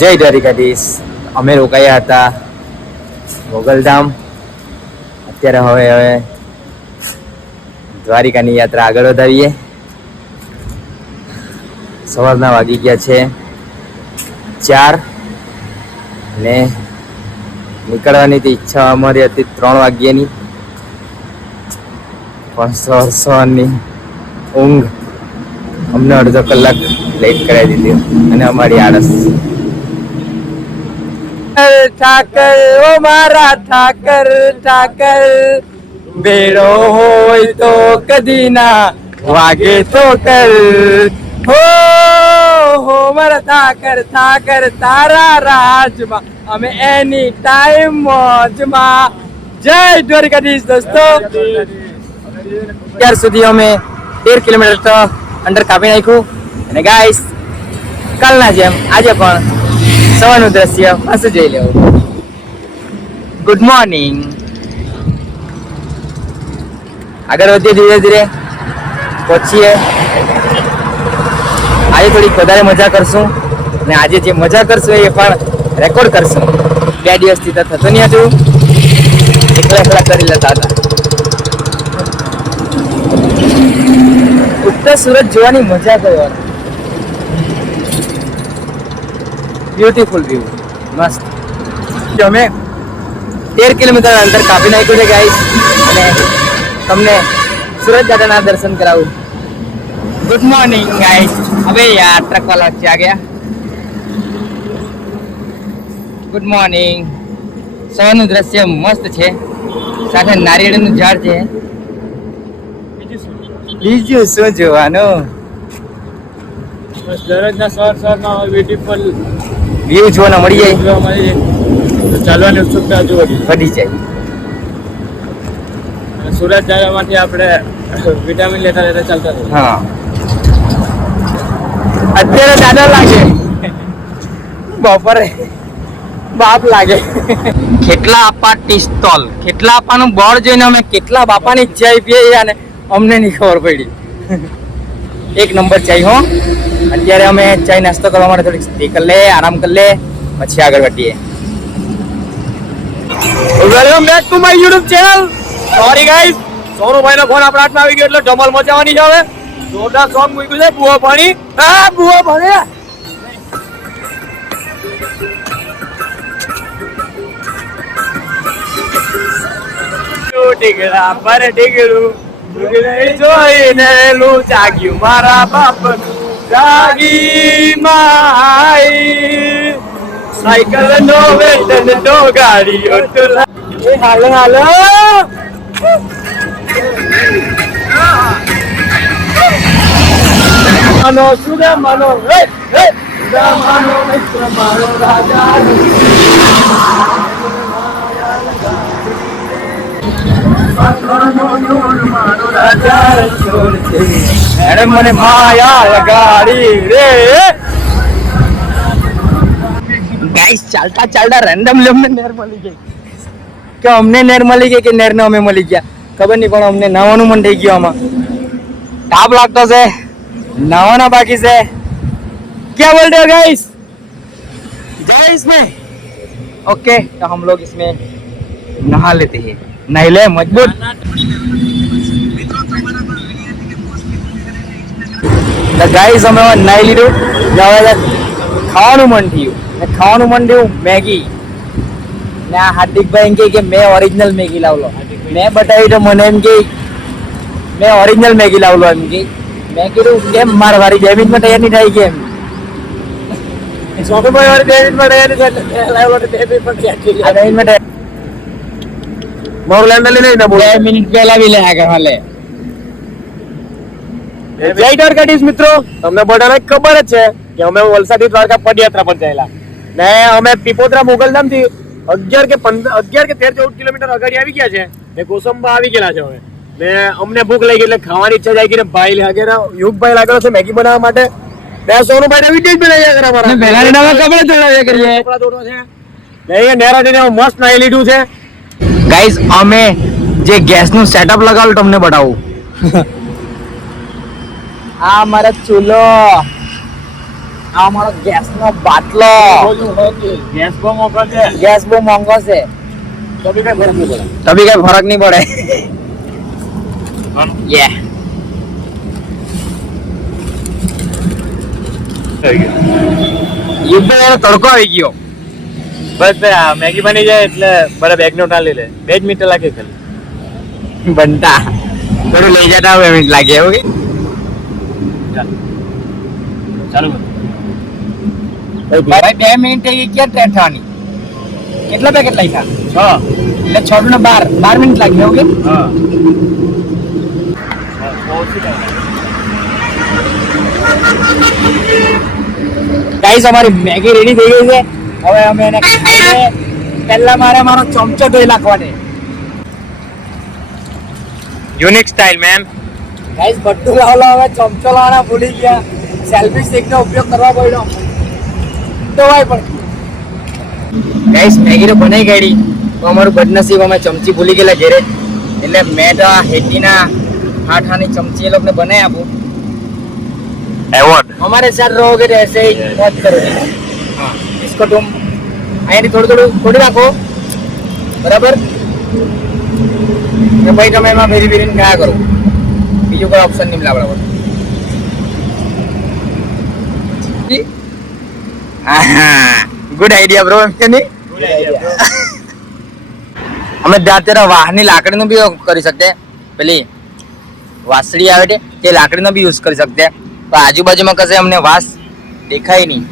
જય દ્વારિકાધીશ. અમે રોકાયા હતા મોગલધામ. અત્યારે હવે દ્વારિકાની યાત્રા આગળ વધારીએ. સવારના વાગી ગયા છે 4 ને નીકળવાની તો ઈચ્છા અમારી હતી 3 વાગ્યાની, પણ સવારની ઊંઘ અમને અડધો કલાક લેટ કરાવી દીધી અને અમારી આળસ. ઠાકર ઓ મારા ઠાકર ઠાકર, બેડો હોય તો કદી ના વાગે તો કર. હો મારા ઠાકર ઠાકર, તારા રાજમાં અમે એની ટાઈમ મોજમાં. જય દ્વારકાધીશ દોસ્તો. ત્યાર સુધી અમે 13 કિલોમીટર તો અંડર કાપી નાખ્યું. અને ગાઈસ, કાલના જેમ આજે પણ સવારનું દ્રશ્ય પાછું જોઈ લેવું. Good morning. આગળ વધીએ ધીરે ધીરે પહોંચીએ. આજે થોડીક વધારે મજા કરશું અને આજે જે મજા કરશું એ પણ રેકોર્ડ કરશું. 2 દિવસથી તો થતું નહીં હતું, એકલા કરી લેતા હતા. ઉત્તર સુરત જોવાની મજા કઈ. બ્યુટીફુલ વ્યૂ, મસ્ત. અમે 13 કિલોમીટર અંતર કાપી નાખ્યું છે ગાઈસ, અને તમને સુરત દાદાના દર્શન કરાવું. Good morning guys. હવે યાર ટ્રક વાળા વચ્ચે આ ગયા. Good morning. સવારનું દ્રશ્ય મસ્ત છે, સાથે નારિયેળનું ઝાડ છે. બીજું શું જોવાનું? દરરોજના સવારમાં બ્યુટીફુલ વ્યૂ જોવા મળી જાય, ચાલવાની ઉત્સુકતા વધી જાય. સુરત જવા માટે આપણે વિટામિન લેતા લેતા ચાલતા હતા. હા, અત્યારે દાદા લાગે, બપોરે બાપ લાગે. કેટલા આપા ટી સ્ટોલ, કેટલા આપવાનું બોર્ડ જોઈને અમે કેટલા બાપાની ચાય પીએ અને અમને નહીં ખબર પડી. 1 નંબર ચાય હો. અત્યારે અમે ચાય નાસ્તો કરવા માટે થોડીક સ્ટે કરી લે, આરામ કરી લે, પછી આગળ વધીએ. Welcome back to my YouTube channel. Sorry guys, સોનુભાઈનો ફોન આપણા હાથમાં આવી ગયો એટલે ધમાલ મચાવવાની છે. હવે જોરદાર સોંગ મૂક્યું છે, બુઓ પાણી. હા, બુઓ પાણી. ટીકડા પર ટીકડું જોઈને લું જાગ્યું મારા બાપ જાગી માઈ. સાયકલ નો વેતન નો ગાડીઓ એ હાલો હાલો. મનો સુરે મનો હે હે મનો મિત્ર મારો રાજા. મને માયા લગાડી રે. ગાઈસ, ચાલતા ચાલતા રેન્ડમલી અમને નેર મળી ગઈ. કે અમને નેર મળી ગઈ કે નેરને અમે મળી ગયા ખબર નહીં, પણ અમને નાવાનું મન થઈ ગયું. આમાં તાપ લાગતો છે, નાવાના બાકી છે. क्या बोल रहे हो गाइस? जाए इसमें? ओके, तो हम लोग इसमें नहा लेते हैं. नहीं ले मजबूत. ગાઈસ, અમે નાહી લીધું. હવે ખાવાનું મન થયું, ખાવાનું મન થયું મેગી. ને આ હાર્દિકભાઈ એમ કે મેં ઓરિજિનલ મેગી લાવલો. મેં બતાવી તો મને એમ કે મેં ઓરિજિનલ મેગી લાવલો. એમ કે મેં કીધું કેમ મારા વારી 2 મિનિટમાં તૈયાર નહીં થાય કેમ? સોનુભાઈ વાળી 2 મિનિટમાં તૈયાર નહીં થાય. 2 મિનિટ મોગલેન્ડ લઈ લઈને 2 મિનિટ પહેલા બી લે આગળ હાલે. જય દ્વારકાધીશ મિત્રો. તમને બધાને ખબર જ છે કે અમે વલસાડ થી દ્વારકા પદયાત્રા પર ગયેલા ને અમે પીપોદરા મોગલધામ થી 11 કે 13-14 કિલોમીટર આગળ આવી ગયા છે. ને કોસંબા આવી ગયેલા છે. હવે ને અમને ભૂખ લાગી એટલે ખાવાની ઈચ્છા જાય કે ભાઈ લાગે યુગભાઈ લાગેલો છે મેગી બનાવવા માટે. ને સોનુભાઈ ને વિડીયો બનાવ્યા કરે અમારા. પહેલા નવા કપડા ધોળાવ્યા કરીએ. કપડા ધોળવા છે ને અહીંયા નેરાડીને મસ્ત નાઈ લીધું છે. ગાઈસ, અમે જે ગેસ નું સેટઅપ લગાવેલું તમને બતાવું. આ મારો ચૂલો આ અમારો ગેસનો બાટલો. ગેસ બહુ મોંઘો છે. ગેસ બહુ મોંઘો છે તો બી કઈ ફરક નહીં પડે. તો બી કઈ ફરક નહીં પડે. યે યુદ્ધ તડકો આવી ગયો. બસ આ મેગી બની જાય એટલે બરાબર બેગ નો ટાળી લે. 2 મિનિટ લાગે ખાલી. બનતા થોડું લઈ જતા 2 મિનિટ લાગે એવું કે ચાલુ ભાઈ 2 મિનિટ થઈ ગઈ ક્યાં ટ્રેન થવાની? કેટલા પેકેટ લખ્યા? 6 એટલે 6 ને 12 મિનિટ લાગી એવું કે હા ગાઈસ અમારી મેગી રેડી થઈ ગઈ છે. હવે અમે એને ખાઈને પહેલા મારો ચમચો ધોઈ નાખવાનો. Unique style ma'am. ગાઈસ બધું લાવલો હવે ચમચો લાવવાના ભૂલી ગયા. સેલ્ફી સ્ટિકનો ઉપયોગ કરવા પડ્યો. તો ભાઈ પણ ગાઈસ મેગી તો બનાવી કાઢી. તો અમારું બદનસીબ અમે ચમચી ભૂલી ગયેલા ઘરે. એટલે મેં તો હેટીના આઠાની ચમચી એ લોકોને બનાવી આપું. એવોર્ડ हमारे साथ रहोगे तो ऐसे ही मौज करोगे. हाँ इसको तुम અહીંથી થોડું રાખો બરાબર. ને ભાઈ તમે એમાં ભેરી ભેરીને ખાયા કરો. બીજું કોઈ ઓપ્શન નહીં મળે બરાબર. Good idea bro. એમ કે નહીં અમે અત્યારે વાહની લાકડીનો બી કરી શકતે. પેલી વાસળી આવે તે લાકડીનો બી યુઝ કરી શકતે. તો આજુબાજુમાં કશે અમને વાસ દેખાય નહીં.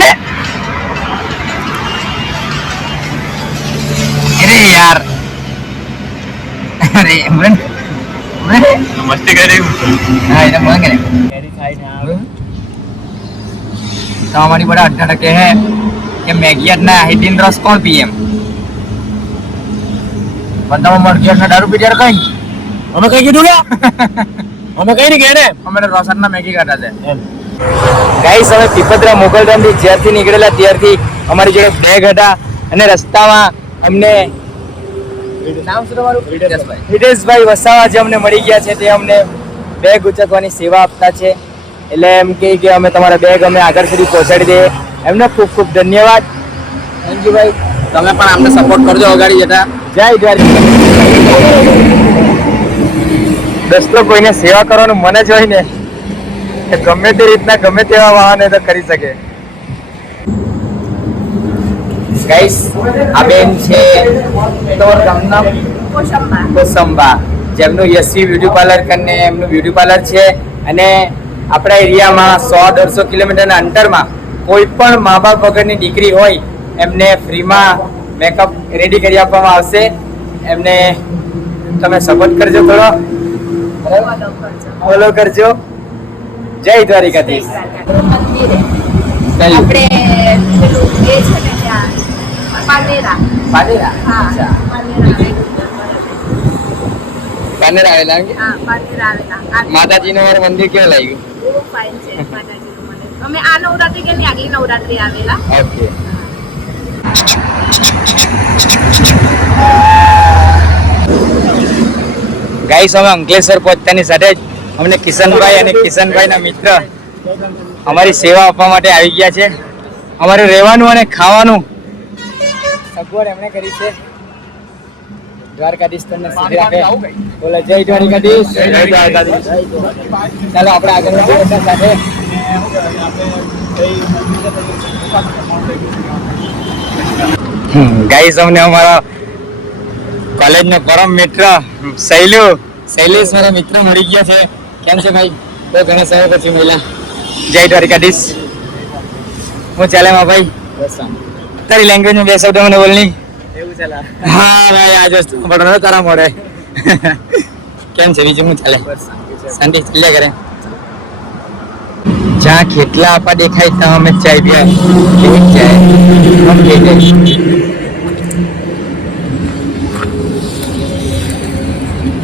ને અરે યાર અરે મસ્તી કરી. હા એટલે માંગે ને કેરી ખાઈને આવે. તો અમારી બડા અડધા કે હે કે મેગિયત ના હિટીન રસ કોણ પીએ એમ. પણ તમે મરગિયત ના દારૂ પીધા કઈ અમે કઈ કીધું ને? અમે કઈ નહીં કહે ને. અમે તો રોશન ના મેગી ખાતા છે. ગાઈસ અમે પીપદરા મોગલધામ થી જ્યારથી નીકળેલા ત્યારથી અમારી જોડે બેગ હતા અને રસ્તામાં અમને નામ શું તમારું? હિતેશભાઈ વસાવા જે અમને મળી ગયા છે તે અમને બેગ ઉચકવાની સેવા આપતા છે. એટલે એમ કે અમે તમારા બેગ અમે આગળ સુધી પહોંચાડી દઈએ. એમને ખૂબ ખૂબ ધન્યવાદ. થેન્ક યુ ભાઈ. તમે પણ અમને સપોર્ટ કરજો અગાડી જતા. જય દ્વારકા. દોસ્તો કોઈને સેવા કરવાનું મન જ હોય ને કે ગમે તે રીતના ગમે તેવા વાહન તો કરી શકે. ગાઈસ આ બેન છે તમારું ગામનું નામ? કોસંબા. જેમનું યશવી બ્યુટી પાર્લર કરીને એમનું બ્યુટી પાર્લર છે. અને આપણા એરિયામાં 100-150 કિલોમીટરના અંતરમાં કોઈ પણ મા બાપ વગરની દીકરી હોય એમને ફ્રીમાં મેકઅપ રેડી કરી આપવામાં આવશે. એમને તમે સપોર્ટ કરજો, થોડો ફોલો કરજો. જય દ્વારિકાધીશ. આપણે પેલું એ છે ને ત્યાં પાનેરા. પાનેરા? હા અચ્છા. પાનેરા આવેલા એમ કે? હા પાનેરા આવેલા. માતાજીનું મારું મંદિર કેવું લાગ્યું? બહુ ફાઇન છે માતાજીનું મંદિર. અમે આ નવરાત્રી કે નહીં આગલી નવરાત્રી આવેલા. ઓકે. ગાઈસ અમે અંકલેશ્વર પહોંચતાની સાથે જ અમને કિશનભાઈ અને કિશનભાઈના મિત્ર અમારી સેવા આપવા માટે આવી ગયા છે. અમારે રહેવાનું અને ખાવાનું સગવડ એમણે કરી છે. દ્વારકાધીશ તમને સીધી રાખે. બોલો જય દ્વારકાધીશ. જય દ્વારકાધીશ. ચાલો આપણે આગળ વધીએ સાથે. ગાઈસ અમને અમારા કોલેજનો પરમ મિત્ર શૈલેષ મારા મિત્ર મળી ગયા છે. કેમ છે ભાઈ? તો ઘણા સમય પછી મળ્યા. જય દ્વારકાધીશ. હું ચાલે માં ભાઈ? તારી લેંગ્વેજમાં બે શબ્દ મને બોલની. એવું ચાલે. હા ભાઈ આજ વસ્તુ પડવાનો તારા મોડે. કેમ છે બીજું શું ચાલે? શાંતિ ચાલ્યા કરે. જ્યાં ખેતલા આપા દેખાય ત્યાં અમે ચાય પીએ. કેવી ચાય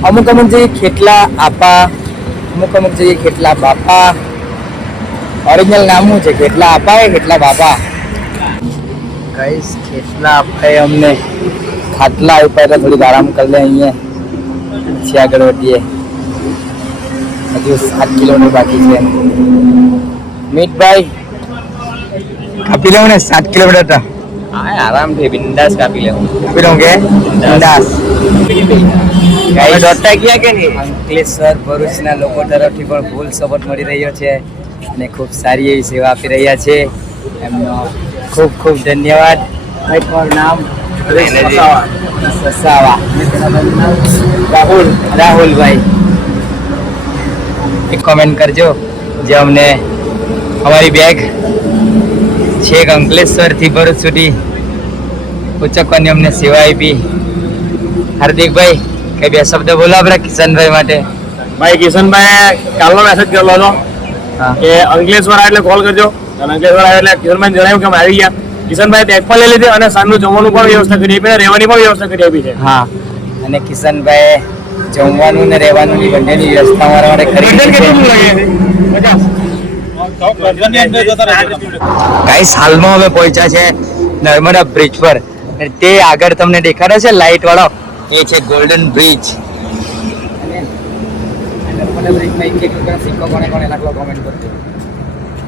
અમુક જે ખેતલા આપા અમુક અમુક જગ્યાએ ખેટલા બાપા, ઓરિજિનલ નામ શું છે? ખેટલા આપા કે ખેટલા બાપા? ગાઈસ ખેટલા આપાએ અમને ખાટલા આપ્યા એટલે થોડીક આરામ કરી લે અહીંયા, પછી આગળ વધીએ. હજુ 7 કિલોમીટર બાકી છે. મીતભાઈ કાપી લઉં ને 7 કિલોમીટર તો? હા આરામથી બિંદાસ કાપી લેવું. કાપી લઉં કે બિંદાસ? હવે દોડતા ગયા કે નહીં? અંકલેશ્વર ભરૂચના લોકો તરફથી પણ ફૂલ સપોર્ટ મળી રહ્યો છે અને ખૂબ સારી એવી સેવા આપી રહ્યા છે. એમનો ખૂબ ખૂબ ધન્યવાદ. ભાઈ તમારું નામ? વસાવા. રાહુલભાઈ. એક કોમેન્ટ કરજો જે અમને અમારી બેગ છેક અંકલેશ્વરથી ભરૂચ સુધી ઉચકવાની અમને સેવા આપી. હાર્દિકભાઈ કઈ બે શબ્દ બોલો આપણા કિશનભાઈ માટે. ભાઈ કિશનભાઈ કાલનો મેસેજ કરેલો હતો હા. કે અંકલેશ્વર આવે એટલે કોલ કરજો, અને અંકલેશ્વર આવે એટલે કિશનભાઈ જણાવ્યું કે અમે આવી ગયા. કિશનભાઈ બેગ પણ લઈ લીધી અને સાંજનું જમવાનું પણ વ્યવસ્થા કરી આપી, રહેવાની પણ વ્યવસ્થા કરી આપી છે. હા, અને કિશનભાઈ જમવાનું ને રહેવાનું ની બંનેની વ્યવસ્થા અમારા માટે કરી દીધી છે. ગાઈસ હાલમાં અમે પહોંચ્યા છે નર્મદા બ્રિજ પર. અને તે આગળ તમને દેખાડે છે લાઈટ વાળો, એ છે ગોલ્ડન બ્રિજ. નર્મદા બ્રિજમાં એક સિક્કો કોને કોને લાગલો કોમેન્ટ કરજો.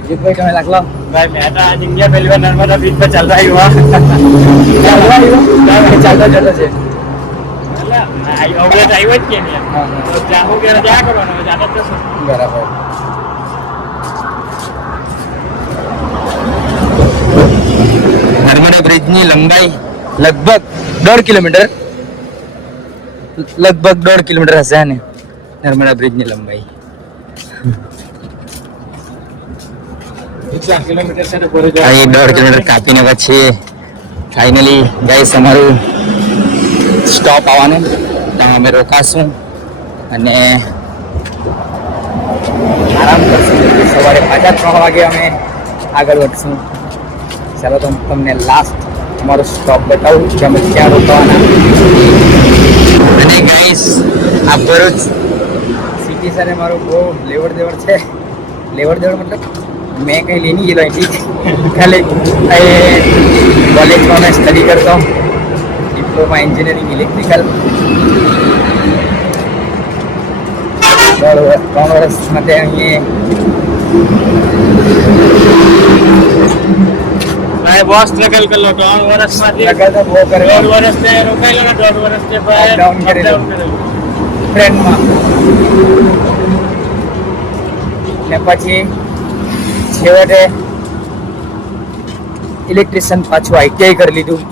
જીતભાઈ તમે લાગલો? ભાઈ મેં તો આજ ઇન્ડિયા પહેલી વાર નર્મદા બ્રિજ પર ચાલતા આવ્યો. ચાલતો જતો છે. આવ્યો જ કે નહીં, જાહો કે જા કરવાનો, જાતો જ જશો. બરાબર. નર્મદા બ્રિજની લંબાઈ લગભગ 1.5 કિલોમીટર, લગભગ 1.5 કિલોમીટર હશે ને નર્મદા બ્રિજની લંબાઈ. અહીં 1.5 કિલોમીટર કાપીને પછી ફાઇનલી ગાઈસ અમારું સ્ટોપ આવવાનું, ત્યાં અમે રોકાશું અને આરામ કરશું. સવારે પાછા 3 વાગે અમે આગળ વધશું. ચાલો તો તમને લાસ્ટ અમારો સ્ટોપ બતાવું કે અમે ક્યાં રોકાવાના. અને ગાઈસ આ ભરૂચ સિટી સાથે મારું બહુ લેવડ દેવડ છે. લેવડ દેવડ મતલબ મેં કંઈ લઈ નહીં ગયેલો અહીંથી, ખાલી કોલેજમાં મેં સ્ટડી કરતો, ડિપ્લોમા એન્જિનિયરિંગ ઇલેક્ટ્રિકલ. 3 વર્ષ માટે અહીંયા બહુ સ્ટ્રગલ કરેલો 3 વર્ષમાંથી. સ્ટ્રગલ તો બહુ કર્યો. 1.5 વર્ષ તે રોકાયેલો ને 1.5 વર્ષ તે Up-down કરેલું. ટ્રેનમાં. ને પછી છેવટે ઇલેક્ટ્રિશિયન પાછું આઈટીઆઈ કરી લીધું.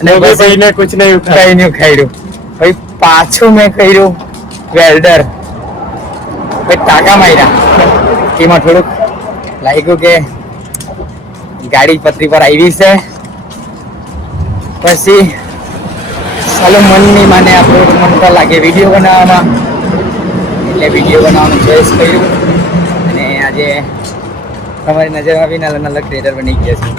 અને પછી ને કુછ નહીં કઈ નહીં ખાઈ પછી પાછું મેં કર્યું વેલ્ડર. પછી ટાંકા માર્યા. એમાં થોડુંક લાગ્યું કે ગાડી પતરી પર આવી છે. પછી ચાલો મન નહીં માને, આપણું મન તો લાગે વિડીયો બનાવવામાં, એટલે વિડીયો બનાવવાનું ચોઈસ કર્યું. અને આજે તમારી નજરમાં બી નાના નાના ક્રિએટર બની ગયા છે.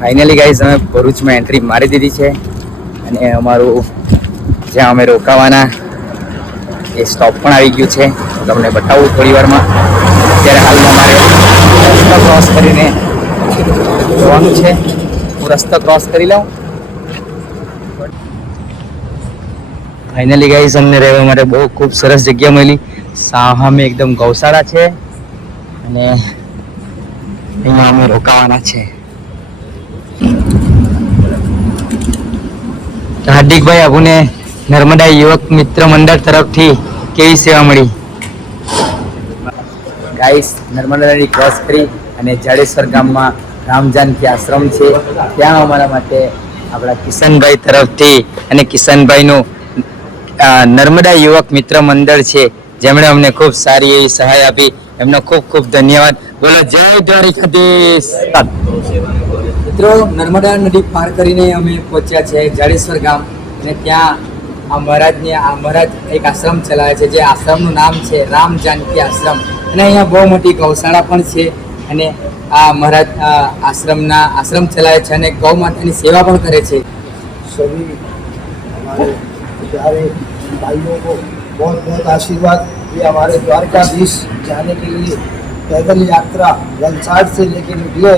ફાઇનલી ગાઈઝ અમે ભરૂચમાં એન્ટ્રી મારી દીધી છે અને અમારું જ્યાં અમે રોકાવાના એ સ્ટોપ પણ આવી ગયું છે. તમને બતાવું થોડી વારમાં. અત્યારે હાલમાં મારે રસ્તો ક્રોસ કરીને જવાનું છે. હું રસ્તો ક્રોસ કરી લઉં. ફાઇનલી ગાઈઝ અમને રહેવા માટે બહુ ખૂબ સરસ જગ્યા મળી. સામે એકદમ ગૌશાળા છે અને અહીંયા અમે રોકાવાના છે. હાર્દિકભાઈ, આપણને નર્મદા યુવક મિત્ર મંડળ તરફથી કેવી સેવા મળી? ગાઈસ નર્મદાની ક્રોસ કરી અને જાડેશ્વર ગામમાં રામ જાનકી આશ્રમ છે, ત્યાં અમારા માટે આપણા કિશનભાઈ તરફથી અને કિશનભાઈનું નર્મદા યુવક મિત્ર મંડળ છે, જેમણે અમને ખૂબ સારી એવી સહાય આપી. એમનો ખૂબ ખૂબ ધન્યવાદ. બોલો જય દ્વારિકાધીશ. મિત્રો, નર્મદા નદી પાર કરીને અમે પહોંચ્યા છે જાડેશ્વર ગામ. અને ત્યાં આ મહારાજ એક આશ્રમ ચલાવે છે, જે આશ્રમનું નામ છે રામ જાનકી આશ્રમ. અને અહીંયા બહુ મોટી ગૌશાળા પણ છે. અને આ મહારાજ આશ્રમ ચલાવે છે અને ગૌ માતાની સેવા પણ કરે છે. भाइयों को बहुत बहुत आशीर्वाद। ये हमारे द्वारकाधीश जाने के लिए पैदल यात्रा वलसाड से लेकर निकले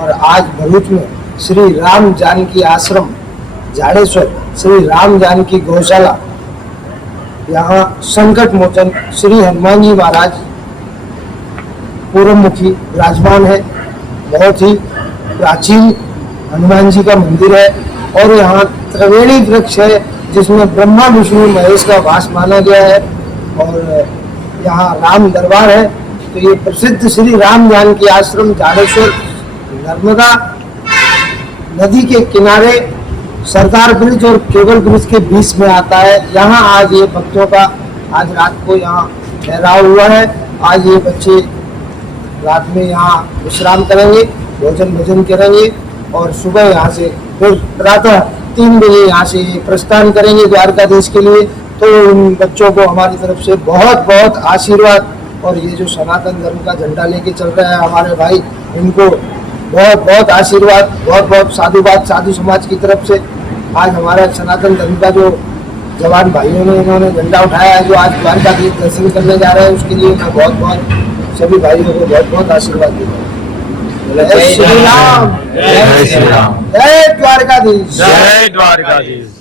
और आज भरूच में श्री राम जानकी आश्रम जाड़ेश्वर श्री राम जानकी गौशाला यहाँ संकट मोचन श्री हनुमान जी महाराज पूर्व मुखी विराजमान है। बहुत ही प्राचीन हनुमान जी का मंदिर है और यहाँ त्रिवेणी वृक्ष है जिसमें ब्रह्मा विष्णु महेश का वास माना गया है और यहाँ राम दरबार है। तो ये प्रसिद्ध श्री राम जानकी आश्रम जाड़ेश्वर नर्मदा नदी के किनारे सरदार ब्रिज और केबल ब्रिज के बीच में आता है। यहाँ आज ये भक्तों का आज रात को यहाँ ठहराव हुआ है। आज ये बच्चे रात में यहाँ विश्राम करेंगे, भोजन भोजन करेंगे और सुबह यहाँ से फिर प्रातः 3 बजे यहाँ से प्रस्थान करेंगे द्वारकाधीश के लिए। तो उन बच्चों को हमारी तरफ से बहुत बहुत आशीर्वाद और ये जो सनातन धर्म का झंडा लेके चल रहा है हमारे भाई, इनको बहुत बहुत आशीर्वाद, बहुत बहुत साधुवाद साधु समाज की तरफ से। आज हमारा सनातन धर्म का जो जवान भाइयों ने इन्होंने झंडा उठाया है, जो आज द्वारकाधीश दर्शन करने जा रहे हैं, उसके लिए मैं बहुत बहुत सभी भाइयों को बहुत बहुत आशीर्वाद देता हूँ। जय श्री राम, जय श्री राम, जय द्वारकाधीश। जय द्वारकाधीश।